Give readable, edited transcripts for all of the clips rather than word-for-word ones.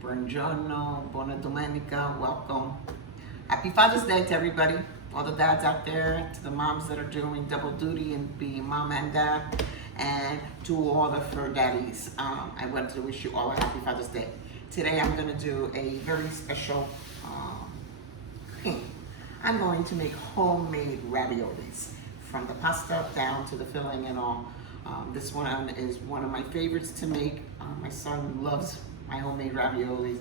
Buongiorno, buona domenica, welcome. Happy Father's Day to everybody. All the dads out there, to the moms that are doing double duty and being mom and dad, and to all the fur daddies. I wanted to wish you all a happy Father's Day. Today I'm going to do a very special cooking. I'm going to make homemade raviolis from the pasta down to the filling and all. This one is one of my favorites to make. My son loves my homemade raviolis.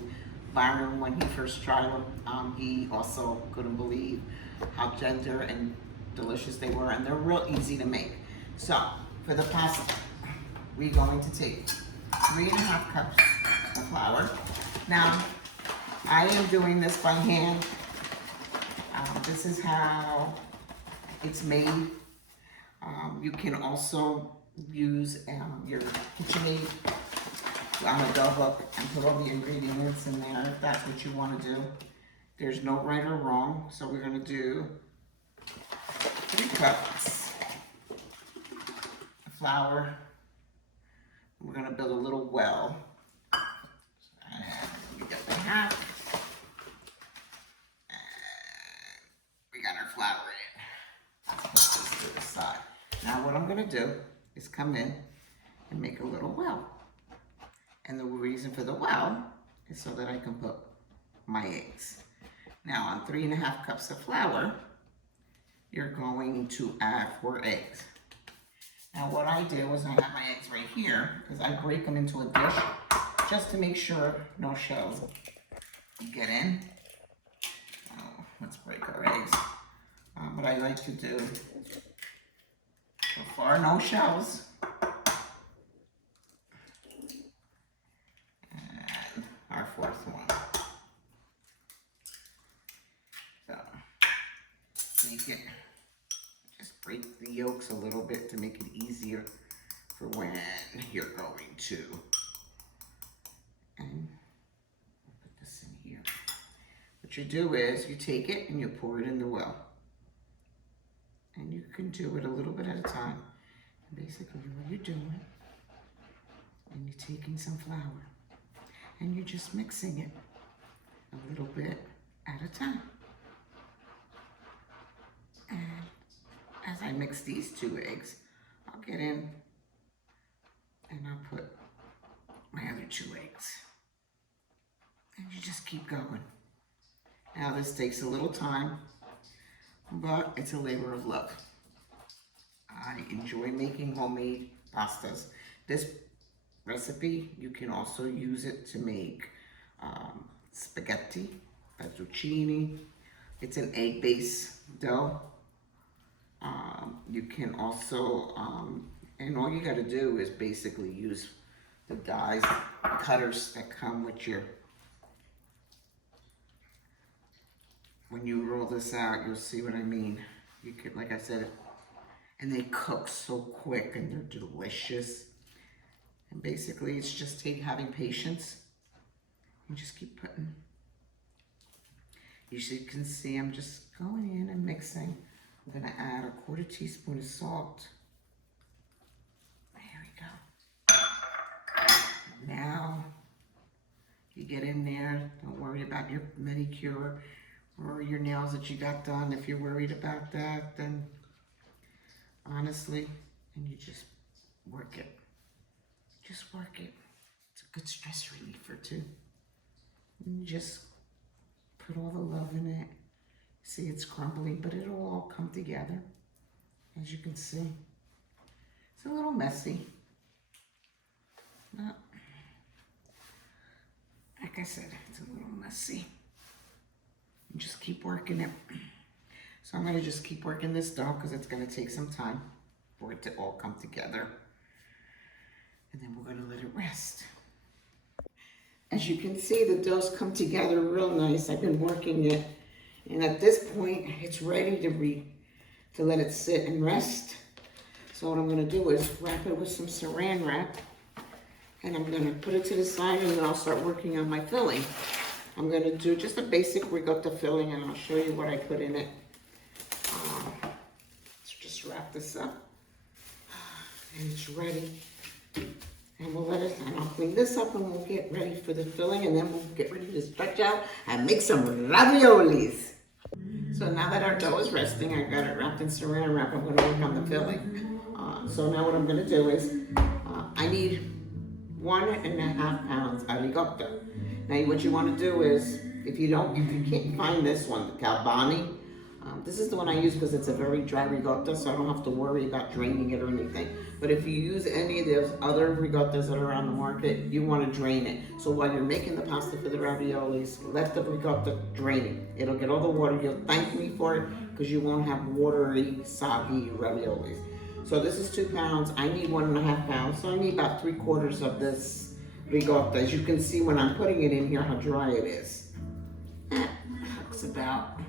Byron, when he first tried them, he also couldn't believe how tender and delicious they were, and they're real easy to make. So, for the pasta, we're going to take 3.5 cups of flour. Now, I am doing this by hand. This is how it's made. You can also use your KitchenAid on a dough hook and put all the ingredients in there if that's what you want to do. There's no right or wrong, so we're going to do 3 cups of flour. We're going to build a little well. And we got the half. We got our flour in. Let's put this to the side. Now what I'm going to do is come in and make a little well. And the reason for the well is so that I can put my eggs. Now on 3.5 cups of flour, you're going to add 4 eggs. Now what I do is I have my eggs right here, because I break them into a dish just to make sure no shells get in. Oh, let's break our eggs. What I like to do, so far no shells. And our 4th one. So, make it, just break the yolks a little bit to make it easier for when you're going to. And I'll put this in here. What you do is you take it and you pour it in the well. And you can do it a little bit at a time. And basically what you're doing, and you're taking some flour and you're just mixing it a little bit at a time. And as I mix these 2 eggs, I'll get in and I'll put my other 2 eggs. And you just keep going. Now this takes a little time, but it's a labor of love. I enjoy making homemade pastas. This recipe, you can also use it to make spaghetti, fettuccine. It's an egg-based dough. You can also, and all you gotta do is basically use the dies, cutters that come with your, when you roll this out, you'll see what I mean. You could, like I said, and they cook so quick and they're delicious. And basically it's just having patience and just keep putting. You can see I'm just going in and mixing. I'm gonna add a 1/4 teaspoon of salt. There we go. Now you get in there, don't worry about your manicure or your nails that you got done. If you're worried about that, then honestly, and you just work it. Just work it. It's a good stress reliever too. And you just put all the love in it. See, it's crumbling, but it'll all come together, as you can see. It's a little messy. But, like I said, it's a little messy. And just keep working it. So I'm gonna just keep working this dough because it's gonna take some time for it to all come together. And then we're gonna let it rest. As you can see, the dough's come together real nice. I've been working it. And at this point, it's ready to let it sit and rest. So what I'm gonna do is wrap it with some saran wrap. And I'm gonna put it to the side and then I'll start working on my filling. I'm gonna do just a basic ricotta filling and I'll show you what I put in it. Let's just wrap this up. And it's ready And we'll let it, and I'll clean this up and we'll get ready for the filling, and then we'll get ready to stretch out and make some raviolis. So now that our dough is resting, I got it wrapped in saran wrap. I'm going to work on the filling. So now what I'm going to do is, I need 1.5 pounds of ricotta. Now what you want to do is, if you can't find this one, the Calbani, this is the one I use because it's a very dry ricotta, so I don't have to worry about draining it or anything. But if you use any of those other ricottas that are on the market, you want to drain it. So while you're making the pasta for the raviolis, let the ricotta drain it. It'll get all the water. You'll thank me for it because you won't have watery, soggy raviolis. So this is 2 pounds. I need 1.5 pounds, so I need about 3/4 of this ricotta. As you can see when I'm putting it in here, how dry it is. It's about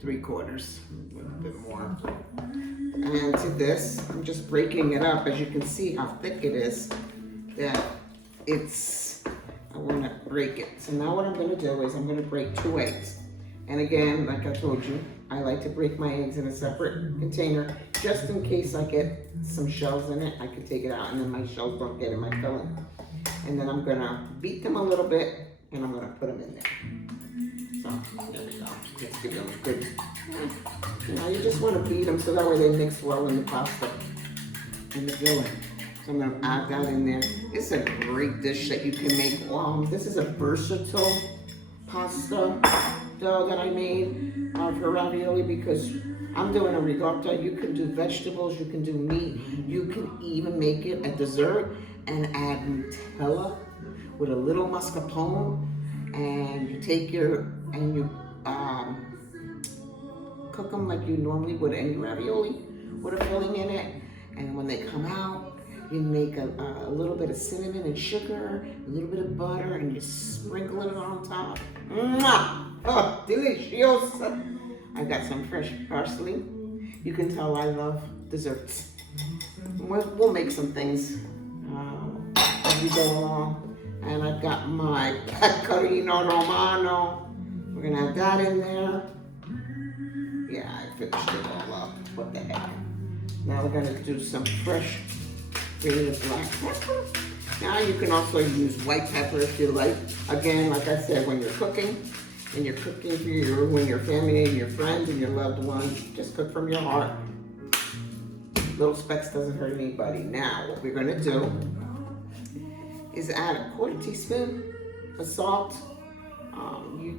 3/4, a little bit more. And to this, I'm just breaking it up. As you can see how thick it is, that I want to break it. So now what I'm going to do is I'm going to break 2 eggs. And again, like I told you, I like to break my eggs in a separate container, just in case I get some shells in it. I can take it out and then my shells don't get in my filling. And then I'm going to beat them a little bit and I'm going to put them in there. So, there we go. Let's give them a good, you just want to beat them so that way they mix well in the pasta, in the filling. So I'm going to add that in there. It's a great dish that you can make. This is a versatile pasta dough that I made for ravioli because I'm doing a ricotta. You can do vegetables, you can do meat, you can even make it a dessert and add Nutella with a little mascarpone. And you take and you cook them like you normally would any ravioli with a filling in it. And when they come out, you make a little bit of cinnamon and sugar, a little bit of butter, and you sprinkle it on top. Mwah! Oh, delicious! I got some fresh parsley. You can tell I love desserts. We'll make some things as we go along. And I've got my pecorino romano. We're gonna have that in there. Yeah, I finished it all up. What the heck? Now we're gonna do some fresh grated black pepper. Now you can also use white pepper if you like. Again, like I said, when you're cooking, and you're cooking for your family and your friends and your loved ones, just cook from your heart. Little specks doesn't hurt anybody. Now, what we're gonna do is add a 1/4 teaspoon of salt. You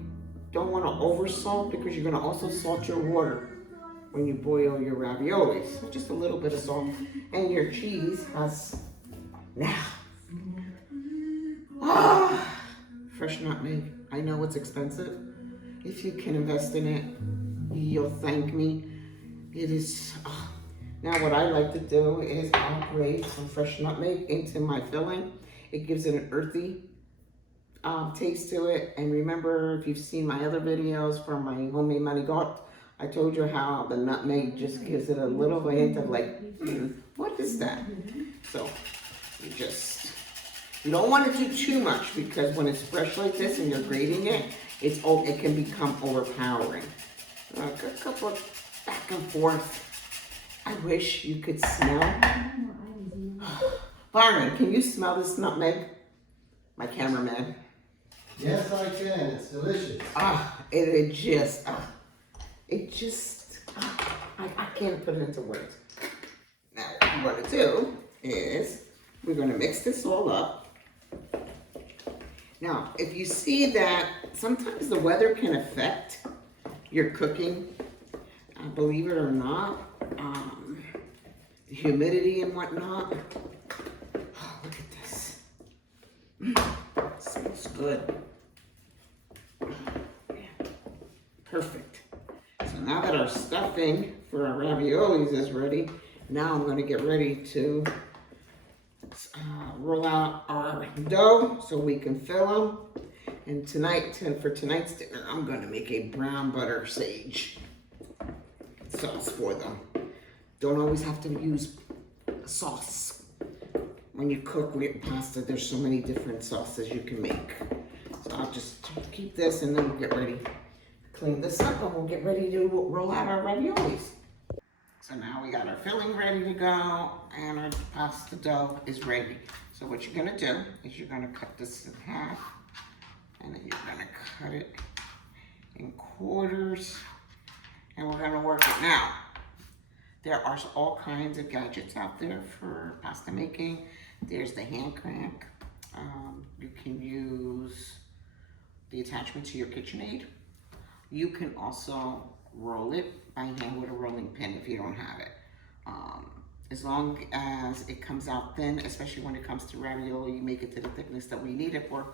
don't want to over salt because you're going to also salt your water when you boil your raviolis. So just a little bit of salt. And your cheese has, now, fresh nutmeg. I know it's expensive. If you can invest in it, you'll thank me. It is, now what I like to do is I'll grate some fresh nutmeg into my filling. It gives it an earthy taste to it. And remember, if you've seen my other videos from my homemade manigot, I told you how the nutmeg just gives it a little hint of like, what is that? So you don't want to do too much because when it's fresh like this and you're grating it, it can become overpowering. A couple of back and forth. I wish you could smell. Byron, can you smell this nutmeg? My cameraman. Yes, I can. It's delicious. I can't put it into words. Now, what I'm going to do is we're going to mix this all up. Now, if you see that sometimes the weather can affect your cooking, believe it or not, the humidity and whatnot. Oh, look at this. It smells good. Yeah. Perfect. So now that our stuffing for our raviolis is ready, now I'm going to get ready to roll out our dough so we can fill them. And for tonight's dinner, I'm going to make a brown butter sage sauce for them. Don't always have to use sauce. When you cook with pasta, there's so many different sauces you can make. So I'll just keep this and then we'll get ready to clean this up and we'll get ready to roll out our raviolis. So now we got our filling ready to go and our pasta dough is ready. So what you're gonna do is you're gonna cut this in half, and then you're gonna cut it in quarters, and we're gonna work it. Now, there are all kinds of gadgets out there for pasta making. There's the hand crank. You can use the attachment to your KitchenAid. You can also roll it by hand with a rolling pin if you don't have it. As long as it comes out thin, especially when it comes to ravioli, you make it to the thickness that we need it for,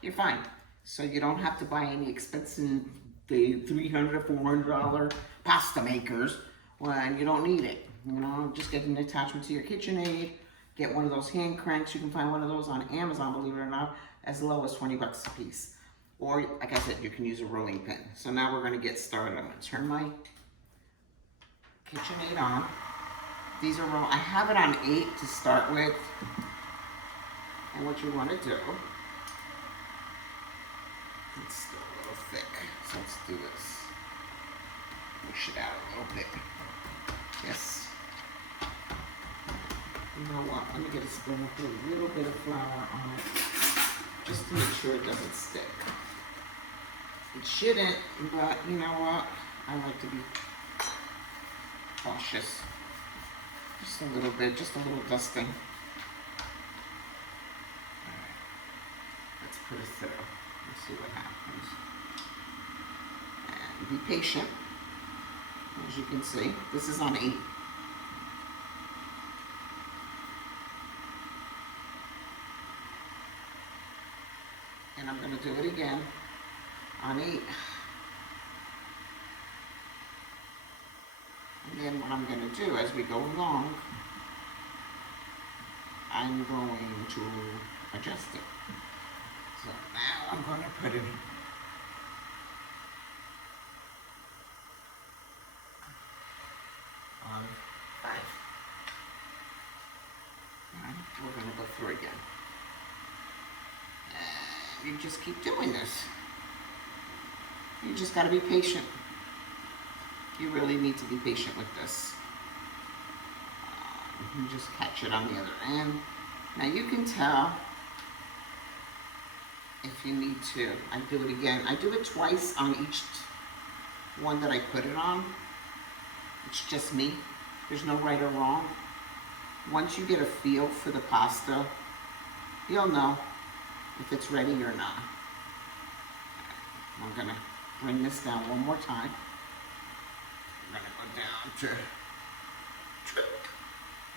you're fine. So you don't have to buy any expensive $300 or $400 pasta makers when you don't need it. You know, just get an attachment to your KitchenAid, get one of those hand cranks. You can find one of those on Amazon, believe it or not, as low as 20 bucks a piece. Or, like I said, you can use a rolling pin. So now we're gonna get started. I'm gonna turn my KitchenAid on. These are I have it on 8 to start with. And what you wanna do, it's still a little thick, so let's do this. Push it out a little bit. Yes. You know what, let me get a spoon and put a little bit of flour on it, just to make sure it doesn't stick. It shouldn't, but you know what? I like to be cautious. Just a little bit, just a little dusting. Alright, let's put it through. Let's see what happens. And be patient. As you can see, this is on 8. And I'm going to do it again on 8. And then what I'm going to do as we go along, I'm going to adjust it. So now I'm going to put it on 5. And we're going to go through again. You just keep doing this. You just got to be patient. You really need to be patient with this. You just catch it on the other end. Now you can tell if you need to. I do it again. I do it twice on each one that I put it on. It's just me. There's no right or wrong. Once you get a feel for the pasta, you'll know if it's ready or not. I'm gonna bring this down one more time. I'm gonna go down to 2.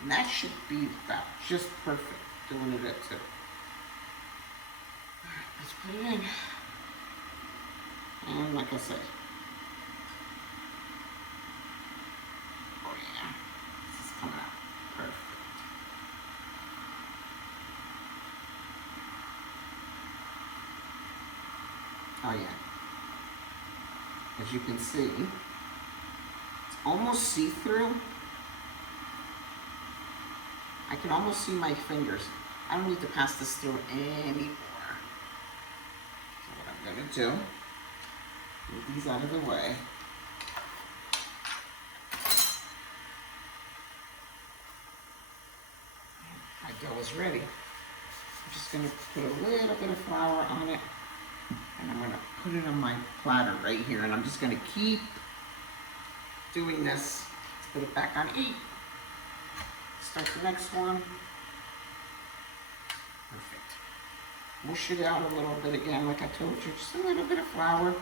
And that should be about just perfect, doing it at 2. Alright, let's put it in. And like I said, oh yeah, this is coming out perfect. Oh yeah. As you can see, it's almost see-through. I can almost see my fingers. I don't need to pass this through anymore. So what I'm gonna do, move these out of the way. My dough is ready. I'm just gonna put a little bit of flour on it. And I'm gonna put it on my platter right here, and I'm just gonna keep doing this. Let's put it back on 8. Start the next one. Perfect. Mush it out a little bit again, like I told you, just a little bit of flour.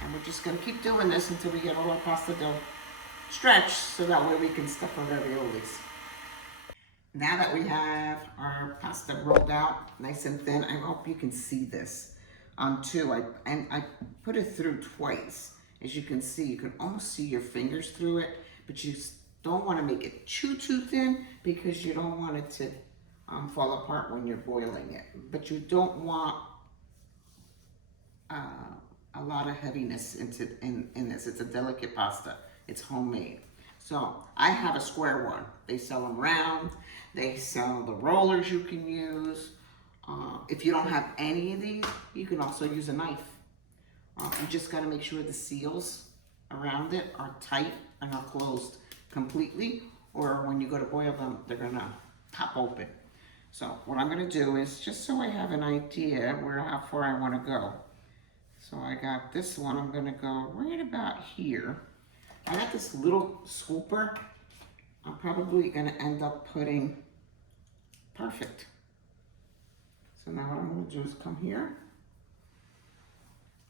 And we're just gonna keep doing this until we get all our pasta dough stretched, so that way we can stuff our raviolis. Now that we have our pasta rolled out nice and thin, I hope you can see this. On 2, I put it through twice. As you can see, you can almost see your fingers through it, but you don't want to make it too thin, because you don't want it to fall apart when you're boiling it. But you don't want a lot of heaviness in this. It's a delicate pasta. It's homemade. So I have a square one. They sell them round. They sell the rollers you can use. If you don't have any of these, you can also use a knife. You just gotta make sure the seals around it are tight and are closed completely, or when you go to boil them, they're gonna pop open. So what I'm gonna do is, just so I have an idea how far I wanna go. So I got this one, I'm gonna go right about here. I got this little scooper. I'm probably gonna end up putting, perfect. So now what I'm gonna do is come here.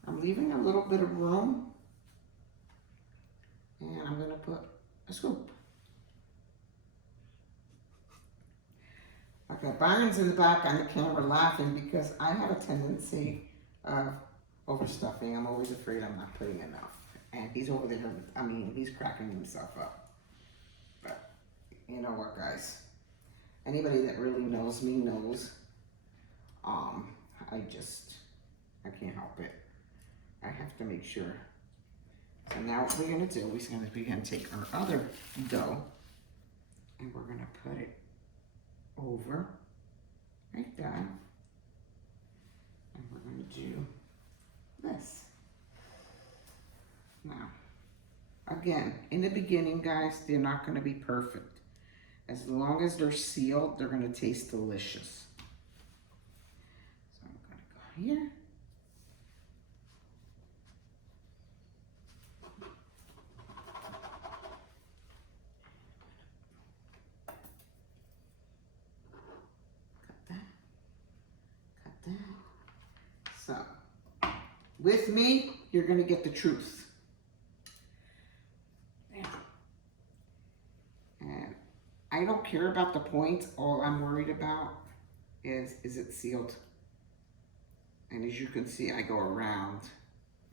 I'm leaving a little bit of room. And I'm gonna put a scoop. Okay, Byron's in the back on the camera laughing because I have a tendency of overstuffing. I'm always afraid I'm not putting enough. And he's over there, he's cracking himself up. But you know what, guys? Anybody that really knows me knows, I can't help it. I have to make sure. So now what we're gonna do is we're gonna take our other dough and we're gonna put it over like that. And we're gonna do this. Now, again, in the beginning, guys, they're not gonna be perfect. As long as they're sealed, they're gonna taste delicious. So I'm gonna go here. So, with me, you're gonna get the truth. And I don't care about the points. All I'm worried about is it sealed? And as you can see, I go around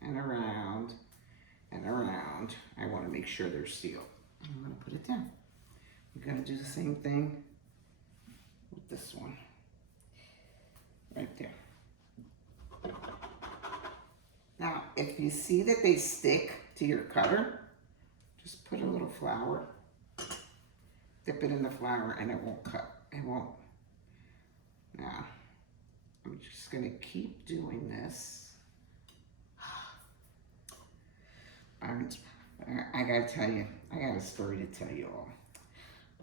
and around and around. I wanna make sure they're sealed. I'm gonna put it down. I'm gonna do the same thing with this one. Right there. Now, if you see that they stick to your cutter, just put a little flour, dip it in the flour, and it won't cut. It won't. Now, I'm just gonna keep doing this. I gotta tell you, I got a story to tell you all.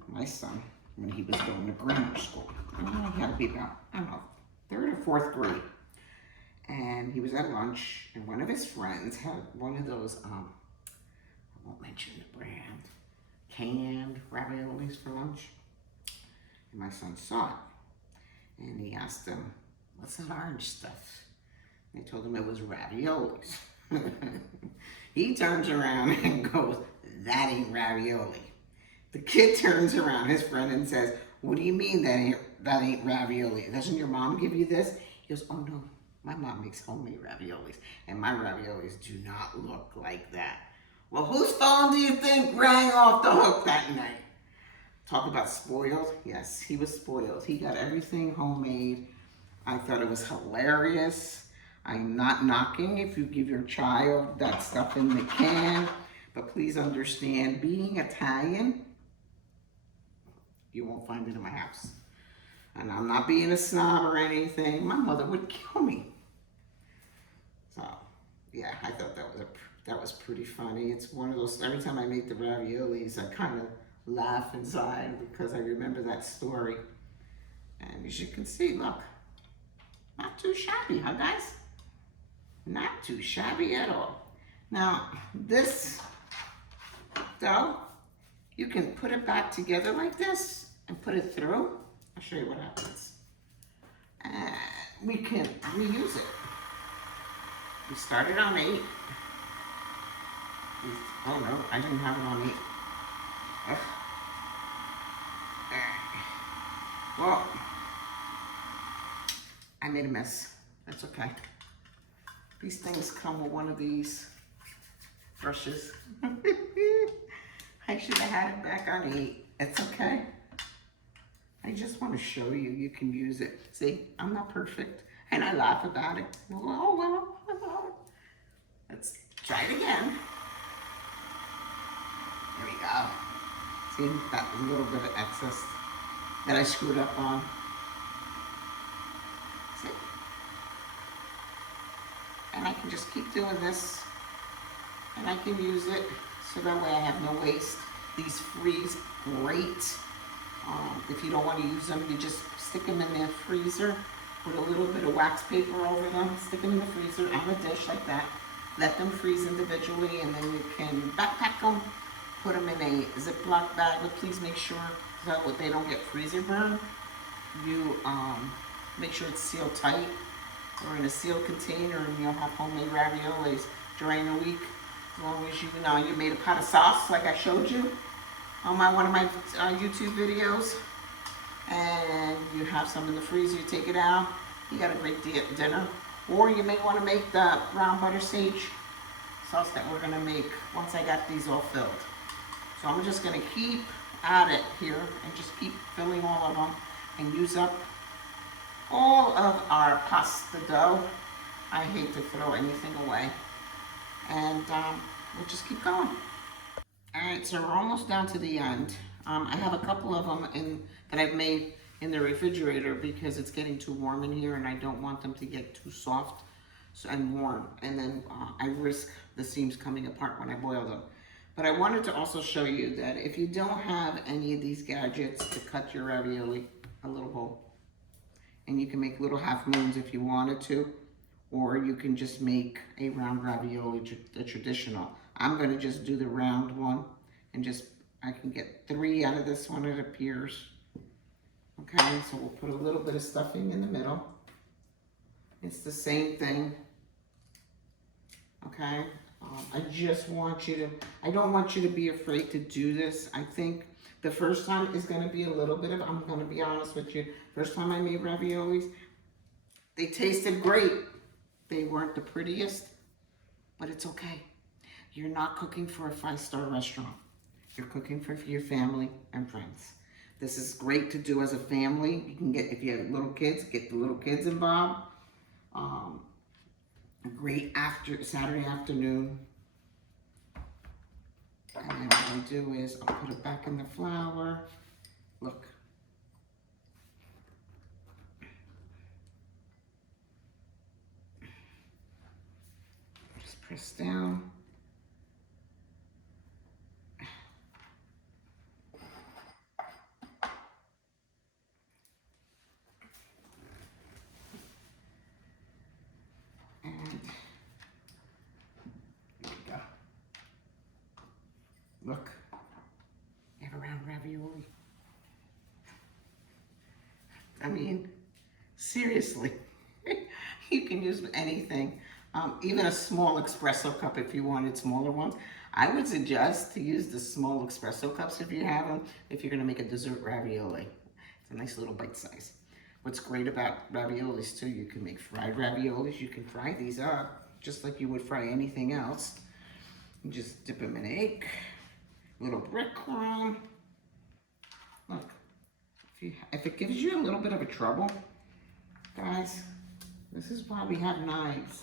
My son, when he was going to grammar school, he had to be about, I don't know, 3rd or 4th grade. And he was at lunch, and one of his friends had one of those, I won't mention the brand, canned raviolis for lunch. And my son saw it, and he asked them, "What's that orange stuff?" And they told him it was raviolis. He turns around and goes, "That ain't ravioli." The kid turns around, his friend, and says, "What do you mean that ain't ravioli? Doesn't your mom give you this?" He goes, "Oh no, my mom makes homemade raviolis, and my raviolis do not look like that." Well, whose phone do you think rang off the hook that night? Talk about spoiled. Yes, he was spoiled. He got everything homemade. I thought it was hilarious. I'm not knocking if you give your child that stuff in the can, but please understand, being Italian, you won't find it in my house. And I'm not being a snob or anything. My mother would kill me. So, yeah, I thought that was pretty funny. It's one of those, every time I make the raviolis, I kind of laugh inside because I remember that story. And as you can see, look, not too shabby, huh, guys? Not too shabby at all. Now, this dough, you can put it back together like this and put it through. I'll show you what happens. And we can reuse it. We started on 8. Oh no, I didn't have it on 8. Ugh. Well, I made a mess. That's okay. These things come with one of these brushes. I should have had it back on 8. It's okay. I just want to show you, you can use it. See, I'm not perfect, and I laugh about it. Oh, well. Let's try it again. There we go. See, that little bit of excess that I screwed up on. See? And I can just keep doing this, and I can use it so that way I have no waste. These freeze great. If you don't want to use them, you just stick them in the freezer, put a little bit of wax paper over them, stick them in the freezer on a dish like that. Let them freeze individually, and then you can backpack them, put them in a Ziploc bag, but please make sure that they don't get freezer burn. You make sure it's sealed tight or in a sealed container, and you'll have homemade raviolis during the week. As long as you made a pot of sauce like I showed you on one of my YouTube videos, and you have some in the freezer, you take it out, you got a great dinner. Or you may want to make the brown butter sage sauce that we're going to make once I got these all filled. So I'm just going to keep at it here and just keep filling all of them and use up all of our pasta dough. I hate to throw anything away. And we'll just keep going. Alright, so we're almost down to the end. I have a couple of them that I've made in the refrigerator because it's getting too warm in here and I don't want them to get too soft and warm. And then I risk the seams coming apart when I boil them. But I wanted to also show you that if you don't have any of these gadgets to cut your ravioli, a little bowl. And you can make little half moons if you wanted to, or you can just make a round ravioli, the traditional. I'm gonna just do the round one and I can get 3 out of this one, it appears. Okay, so we'll put a little bit of stuffing in the middle. It's the same thing. Okay, I just want you to, I don't want you to be afraid to do this. I think the first time is gonna be a little bit of, I'm gonna be honest with you, first time I made raviolis, they tasted great. They weren't the prettiest, but it's okay. You're not cooking for a 5-star restaurant. You're cooking for your family and friends. This is great to do as a family. You can get, if you have little kids, get the little kids involved. A great Saturday afternoon. And then what I do is I'll put it back in the flour. Look. Just press down. Look, you have a round ravioli. I mean, seriously, you can use anything. Even a small espresso cup if you wanted smaller ones. I would suggest to use the small espresso cups if you have them, if you're gonna make a dessert ravioli. It's a nice little bite size. What's great about raviolis too, you can make fried raviolis. You can fry these up just like you would fry anything else. You just dip them in egg. Little breadcrumb. Look, if it gives you a little bit of a trouble, guys, this is why we have knives.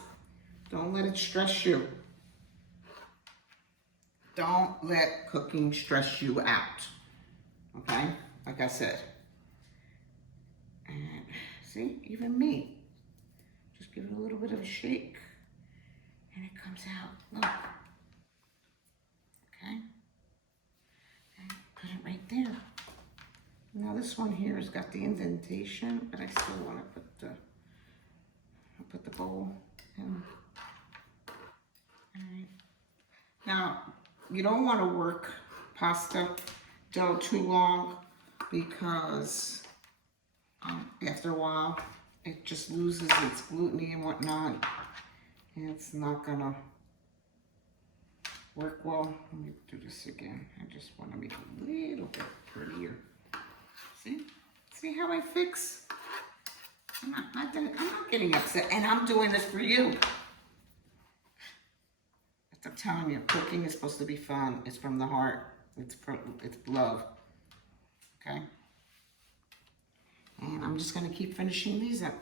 Don't let it stress you. Don't let cooking stress you out. Okay? Like I said. And see, even me. Just give it a little bit of a shake. And it comes out. Look. Okay? Put it right there. Now this one here has got the indentation, but I still want to put the bowl in. All right. Now you don't want to work pasta dough too long because after a while it just loses its gluten and whatnot, and it's not gonna work well. Let me do this again. I just want to make it a little bit prettier. See how I fix? I'm not getting upset, and I'm doing this for you. I'm telling you, cooking is supposed to be fun. It's from the heart. It's love. Okay. And I'm just gonna keep finishing these up.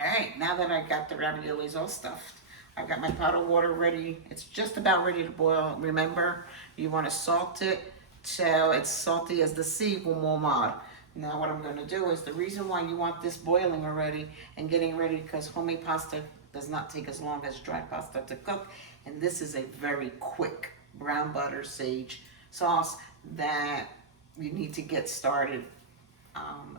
All right. Now that I got the raviolis all stuffed, I've got my pot of water ready. It's just about ready to boil. Remember, you want to salt it till it's salty as the sea, Now what I'm going to do is, the reason why you want this boiling already and getting ready, because homemade pasta does not take as long as dry pasta to cook. And this is a very quick brown butter sage sauce that you need to get started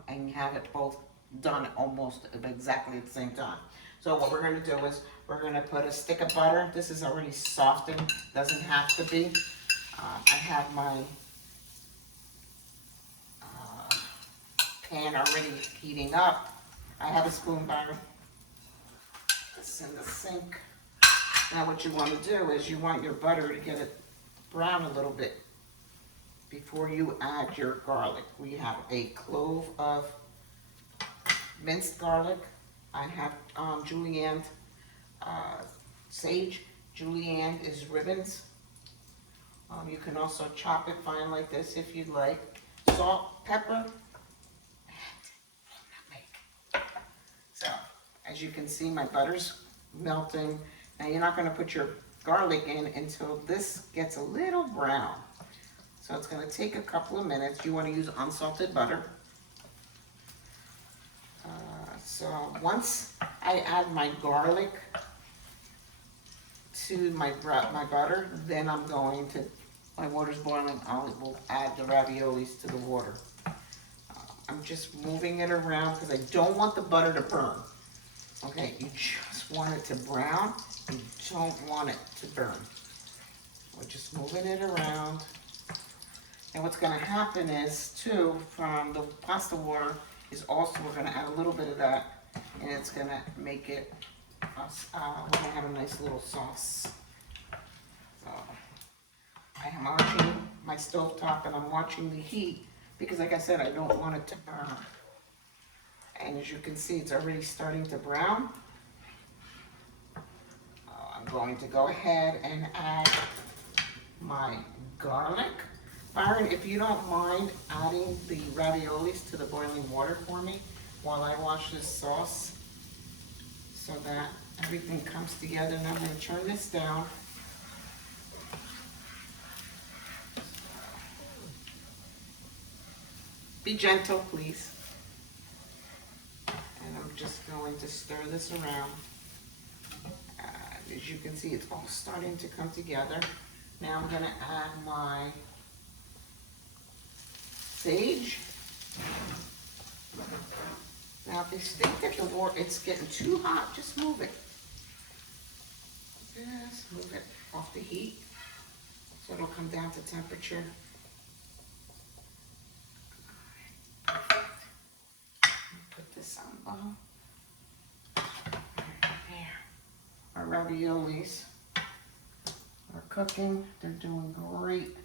and have it both done almost exactly at the same time. So what we're gonna do is we're gonna put a stick of butter. This is already softened, doesn't have to be. I have my pan already heating up. I have a spoon butter. This in the sink. Now what you want to do is you want your butter to get it brown a little bit before you add your garlic. We have a clove of minced garlic. I have julienne sage. Julienne is ribbons. You can also chop it fine like this if you'd like. Salt, pepper, and nutmeg. So, as you can see, my butter's melting. Now you're not going to put your garlic in until this gets a little brown. So it's going to take a couple of minutes. You want to use unsalted butter. So once I add my garlic to my butter, then I'm going to, my water's boiling, I will add the raviolis to the water. I'm just moving it around because I don't want the butter to burn. Okay, you just want it to brown. You don't want it to burn. We're just moving it around. And what's going to happen is, too, from the pasta water, is also we're going to add a little bit of that, and it's going to make it, we're going to have a nice little sauce. So, I am watching my stove top, and I'm watching the heat, because like I said, I don't want it to burn. And as you can see, it's already starting to brown. I'm going to go ahead and add my garlic. Byron, if you don't mind adding the raviolis to the boiling water for me while I wash this sauce so that everything comes together. And I'm going to turn this down. Be gentle, please. And I'm just going to stir this around. As you can see, it's all starting to come together. Now I'm going to add my sage. Now if you think that the water, it's getting too hot, just move it. Just move it off the heat so it'll come down to temperature. Put this on the bottom. There. Our raviolis are cooking. They're doing great.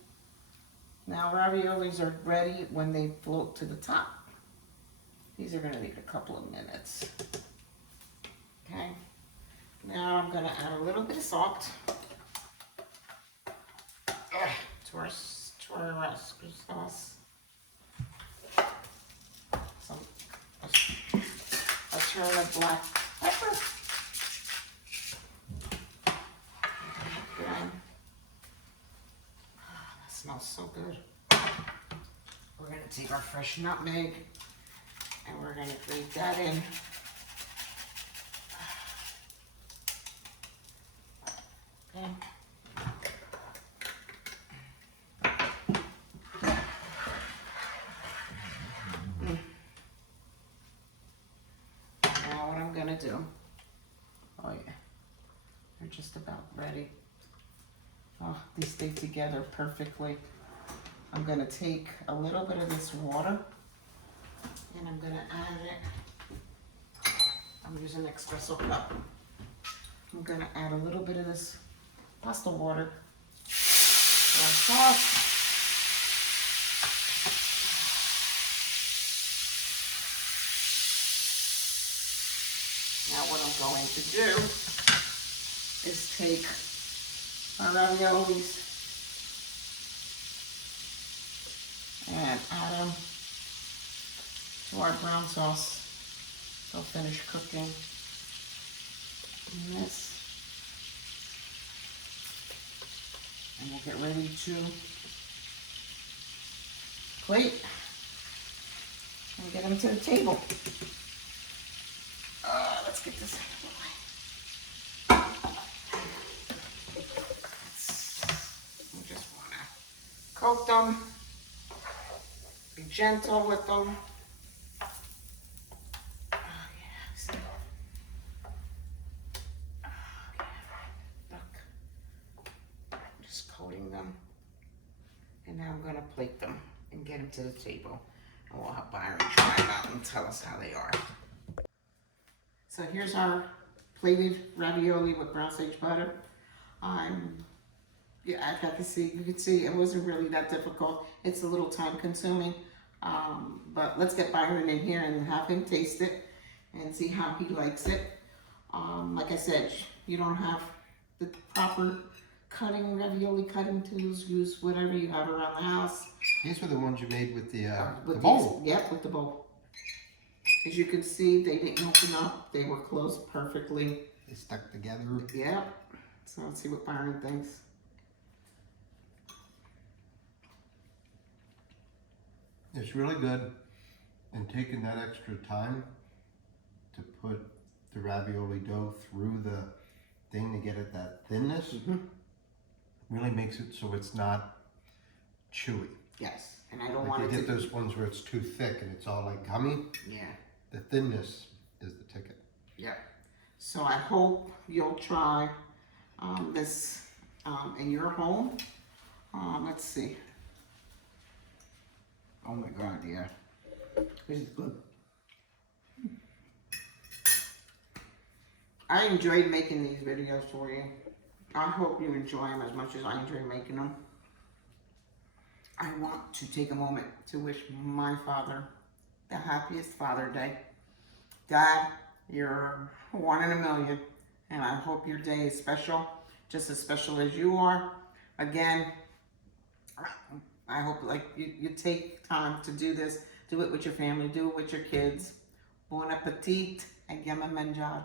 Now raviolis are ready when they float to the top. These are going to need a couple of minutes. Okay. Now I'm going to add a little bit of salt to our sauce. A turn of black pepper. That smells so good. We're going to take our fresh nutmeg and we're going to grate that in. Okay. Now what I'm going to do, oh yeah, they're just about ready. Oh, they stay together perfectly. I'm going to take a little bit of this water and I'm going to add it. I'm using an espresso cup. I'm going to add a little bit of this pasta water to our sauce. Now what I'm going to do is take our raviolis and add them to our brown sauce. They'll finish cooking in this. And we'll get ready to plate and get them to the table. Let's get this out of the way. We just want to coat them. gentle with them. Oh, yeah. See? Okay. Look. Just coating them. And now I'm gonna plate them and get them to the table. And we'll have Byron try them out and tell us how they are. So here's our plated ravioli with brown sage butter. Yeah, I can see, you can see it wasn't really that difficult. It's a little time consuming, but let's get Byron in here and have him taste it and see how he likes it. Like I said, you don't have the proper ravioli cutting tools. Use whatever you have around the house. These were the ones you made with the bowl. Yep, with the bowl. As you can see, they didn't open up. They were closed perfectly. They stuck together. Yep. So let's see what Byron thinks. It's really good, and taking that extra time to put the ravioli dough through the thing to get it that thinness really makes it so it's not chewy. Yes, and I don't like want you it to get those ones where it's too thick and it's all like gummy. Yeah. The thinness is the ticket. Yeah. So I hope you'll try this in your home. Let's see. Oh my God, yeah. This is good. I enjoyed making these videos for you. I hope you enjoy them as much as I enjoy making them. I want to take a moment to wish my father the happiest Father Day. Dad, you're 1 in a million, and I hope your day is special, just as special as you are. Again, I hope you take time to do this. Do it with your family. Do it with your kids. Bon appetit and gamme mangiare.